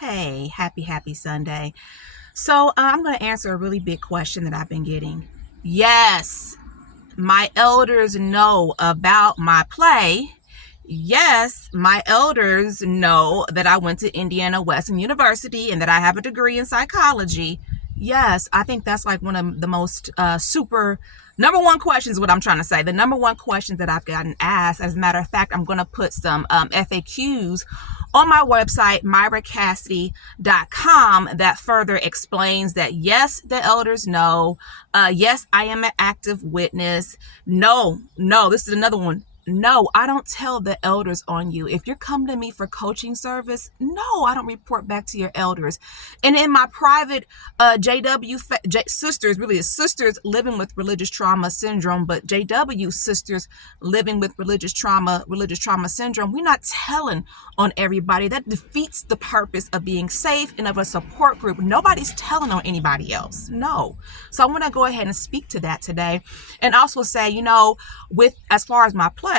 Hey, happy Sunday. So I'm going to answer a really big question that I've been getting. Yes, my elders know about my play. Yes, my elders know that I went to Indiana Western University and that I have a degree in psychology. Yes, I think that's like one of the most super number one questions, what I'm trying to say. The number one questions that I've gotten asked. As a matter of fact, I'm going to put some FAQs on my website, miracassidy.com, that further explains that yes, the elders know. Yes, I am an active witness. No, this is another one. No, I don't tell the elders on you. If you're coming to me for coaching service, no, I don't report back to your elders. And in my private sisters, really it's sisters living with religious trauma syndrome, but JW sisters living with religious trauma syndrome, we're not telling on everybody. That defeats the purpose of being safe and of a support group. Nobody's telling on anybody else. No. So I want to go ahead and speak to that today, and also say, with as far as my play,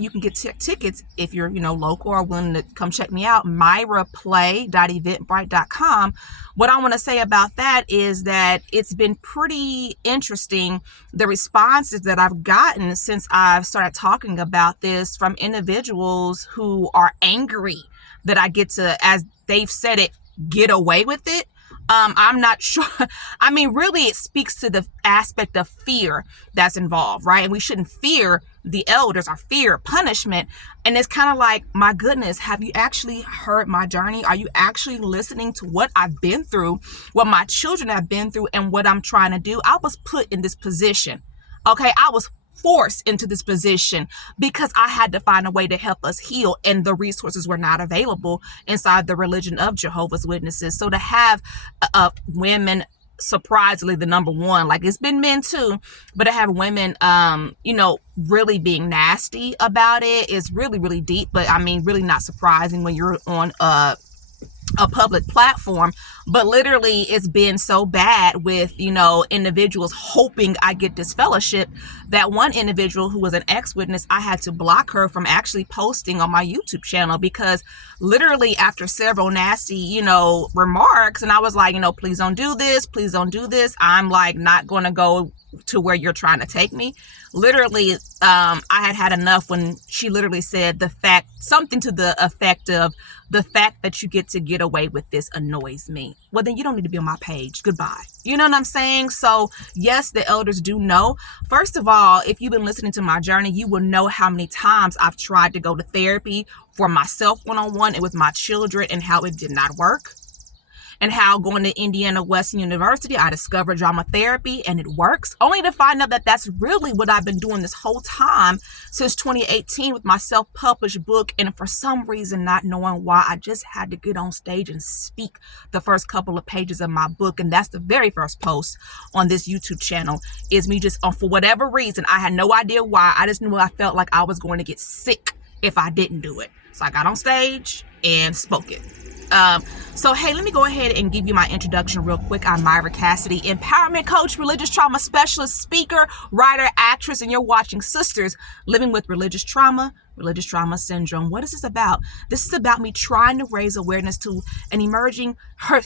you can get tickets if you're, local or willing to come check me out, myraplay.eventbrite.com. What I want to say about that is that it's been pretty interesting, the responses that I've gotten since I've started talking about this from individuals who are angry that I get to, as they've said it, get away with it. I'm not sure. I mean, really, it speaks to the aspect of fear that's involved, right? And we shouldn't fear the elders or fear punishment. And it's kind of like, my goodness, have you actually heard my journey? Are you actually listening to what I've been through, what my children have been through, and what I'm trying to do? I was put in this position. Okay, I was forced into this position because I had to find a way to help us heal, and the resources were not available inside the religion of Jehovah's Witnesses. So to have women, surprisingly the number one, like it's been men too, but to have women really being nasty about it is really, really deep. But I mean, really not surprising when you're on a public platform. But literally, it's been so bad with individuals hoping I get this fellowship, that one individual who was an ex-witness, I had to block her from actually posting on my YouTube channel, because literally after several nasty remarks, and I was like, please don't do this, I'm like not going to go to where you're trying to take me. Literally, I had enough when she literally said something to the effect of, the fact that you get away with this annoys me. Well, then you don't need to be on my page. Goodbye. You know what I'm saying? So yes, the elders do know. First of all, if you've been listening to my journey, you will know how many times I've tried to go to therapy for myself one-on-one and with my children, and how it did not work. And how going to Indiana Western University, I discovered drama therapy and it works, only to find out that that's really what I've been doing this whole time since 2018 with my self-published book. And for some reason, not knowing why, I just had to get on stage and speak the first couple of pages of my book. And that's the very first post on this YouTube channel, is me just, for whatever reason, I had no idea why. I just knew I felt like I was going to get sick if I didn't do it. So I got on stage and spoke it. So hey, let me go ahead and give you my introduction real quick. I'm Mira Cassidy, empowerment coach, religious trauma specialist, speaker, writer, actress, and you're watching Sisters Living with Religious Trauma Syndrome. What is this about? This is about me trying to raise awareness to an emerging,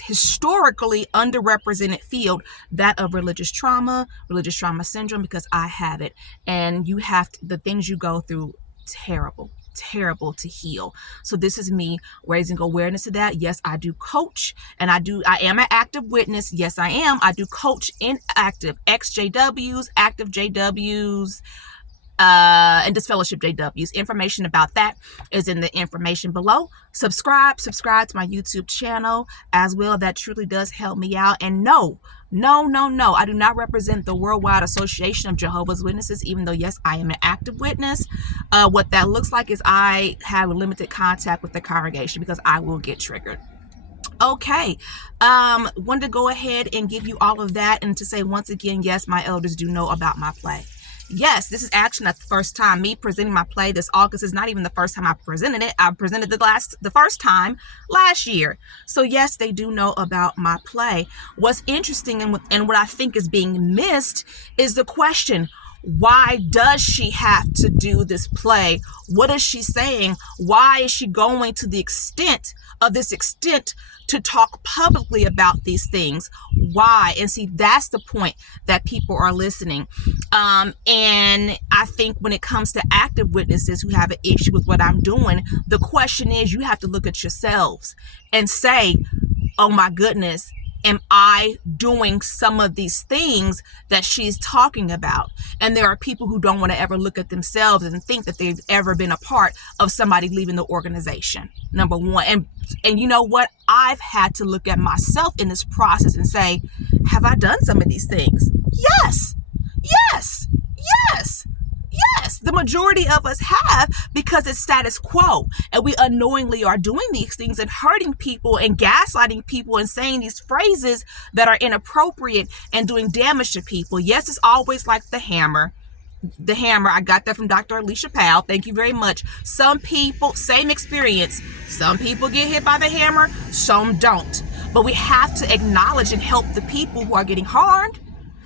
historically underrepresented field, that of religious trauma syndrome, because I have it, and you have the things you go through, terrible to heal. So this is me raising awareness to that. Yes, I do coach, and I am an active witness. Yes, I am. I do coach inactive ex-JWs, active JWs, and disfellowship JWs. Information about that is in the information below. Subscribe to my YouTube channel as well. That truly does help me out. And no, I do not represent the Worldwide Association of Jehovah's Witnesses, even though yes, I am an active witness. What that looks like is I have limited contact with the congregation because I will get triggered. Okay, wanted to go ahead and give you all of that, and to say once again, yes, my elders do know about my play. Yes, this is actually not the first time me presenting my play this August. Is not even the first time I presented it. I presented the first time last year. So yes, they do know about my play. What's interesting and what I think is being missed is the question, Why does she have to do this play? What is she saying? Why is she going to the extent to talk publicly about these things? Why? And see, that's the point that people are listening. And I think when it comes to active witnesses who have an issue with what I'm doing, the question is, you have to look at yourselves and say, oh my goodness, am I doing some of these things that she's talking about? And there are people who don't want to ever look at themselves and think that they've ever been a part of somebody leaving the organization. Number one. And you know what? I've had to look at myself in this process and say, have I done some of these things? Yes. Yes. Yes. Yes, the majority of us have, because it's status quo, and we unknowingly are doing these things and hurting people and gaslighting people and saying these phrases that are inappropriate and doing damage to people. Yes, it's always like the hammer. The hammer, I got that from Dr. Alicia Powell. Thank you very much. Some people, same experience. Some people get hit by the hammer, some don't. But we have to acknowledge and help the people who are getting harmed.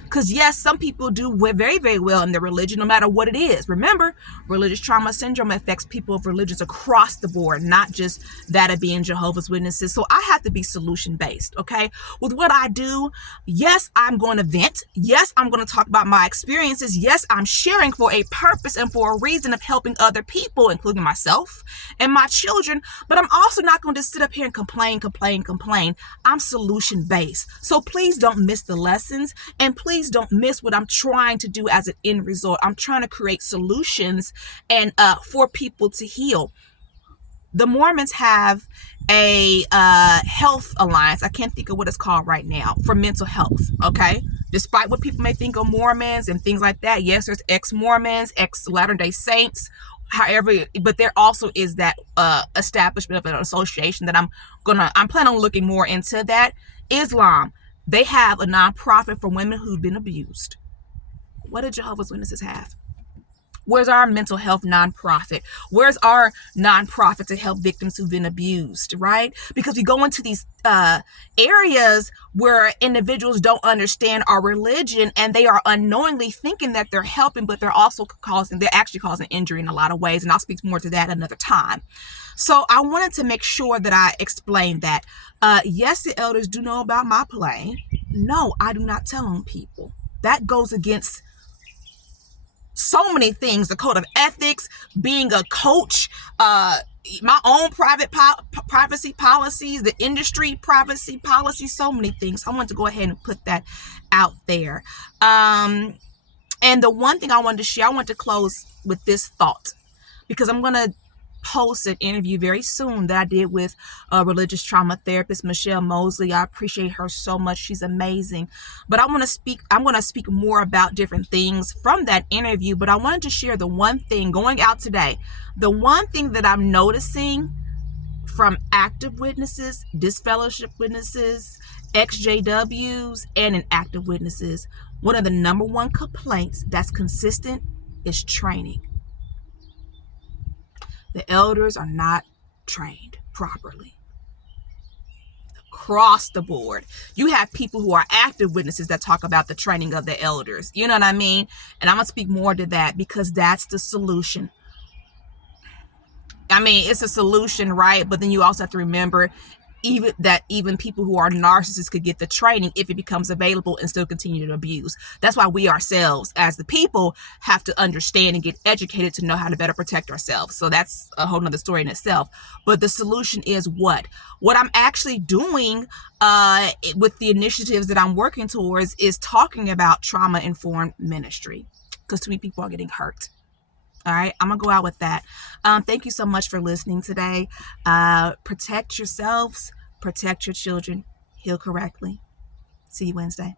Because yes, some people do very, very well in their religion, no matter what it is. Remember, religious trauma syndrome affects people of religions across the board, not just that of being Jehovah's Witnesses. So I have to be solution-based, okay? With what I do, yes, I'm going to vent. Yes, I'm going to talk about my experiences. Yes, I'm sharing for a purpose and for a reason of helping other people, including myself and my children. But I'm also not going to sit up here and complain. I'm solution-based. So please don't miss the lessons, and please don't miss what I'm trying to do as an end result. I'm trying to create solutions and for people to heal. The Mormons have a health alliance. I can't think of what it's called right now, for mental health, okay? Despite what people may think of Mormons and things like that, yes, there's ex-Mormons, ex-Latter-day Saints, however, but there also is that establishment of an association that I'm planning on looking more into that. Islam, they have a nonprofit for women who've been abused. What do Jehovah's Witnesses have? Where's our mental health nonprofit? Where's our nonprofit to help victims who've been abused, right? Because we go into these areas where individuals don't understand our religion, and they are unknowingly thinking that they're helping, but they're actually causing injury in a lot of ways. And I'll speak more to that another time. So I wanted to make sure that I explained that. Yes, the elders do know about my play. No, I do not tell on people. That goes against so many things: the code of ethics, being a coach, my own privacy policies, the industry privacy policies, so many things. I want to go ahead and put that out there. And the one thing I wanted to share, I want to close with this thought, because I'm going to post an interview very soon that I did with a religious trauma therapist, Michelle Mosley. I appreciate her so much. She's amazing. But I'm going to speak more about different things from that interview. But I wanted to share the one thing going out today. The one thing that I'm noticing from active witnesses, disfellowship witnesses, ex-JWs, and inactive witnesses, one of the number one complaints that's consistent is training. The elders are not trained properly. Across the board. You have people who are active witnesses that talk about the training of the elders. You know what I mean? And I'm going to speak more to that, because that's the solution. I mean, it's a solution, right? But then you also have to remember even people who are narcissists could get the training if it becomes available and still continue to abuse. That's why we ourselves, as the people, have to understand and get educated to know how to better protect ourselves. So that's a whole nother story in itself. But the solution is what I'm actually doing with the initiatives that I'm working towards is talking about trauma-informed ministry, because too many people are getting hurt. All right, I'm going to go out with that. Thank you so much for listening today. Protect yourselves, protect your children, heal correctly. See you Wednesday.